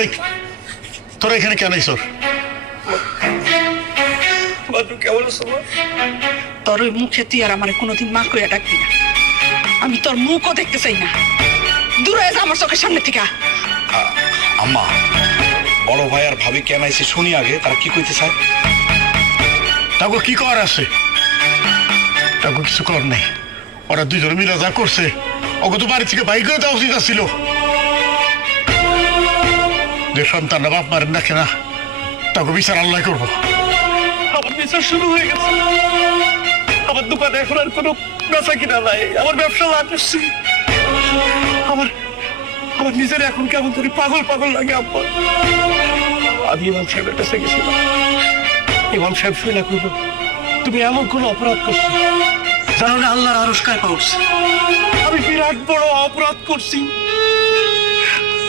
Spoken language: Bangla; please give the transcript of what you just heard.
এই তোরা এখানে কেন আইছর? কেমন আছো? তোর ওই মুখে তুই আর আমার কোনোদিন মা কইয়া ডাকবি না। আমি তোর মুখও দেখতে চাই না। দূরে যা আমার চোখের সামনে থেকে। আম্মা, বড় ভাই আর ভাবি কেন আইছে শুনি আগে, তারা কি কইতে চায়? তাকে কি করার আছে? তাকে কিছু কর নেই। ওরা দুজন মিলে যা করছে ওকে তো বাড়ি থেকে বাইক করে দেওয়া উচিত ছিল। যে সন্তানরা বাপ মারেন দেখে না, তাকে বিচার আল্লাহ করবো। আমার বিচার শুরু হয়ে গেছে। আমার দোকানে এখন আর কোনো বেচা কিনা নাই, আমার ব্যবসা লাভ করছি। আমার আমার নিজের এখন কেমন ধরে পাগল পাগল লাগে আব্বা। আমি ইমাম সাহেবের কাছে গেছিলাম। ইমাম সাহেব শুনে কইল, তুমি এমন কোন অপরাধ করছো জানো না আল্লাহর আরশ কাঁপা উঠছে। আমি বিরাট বড় অপরাধ করছি,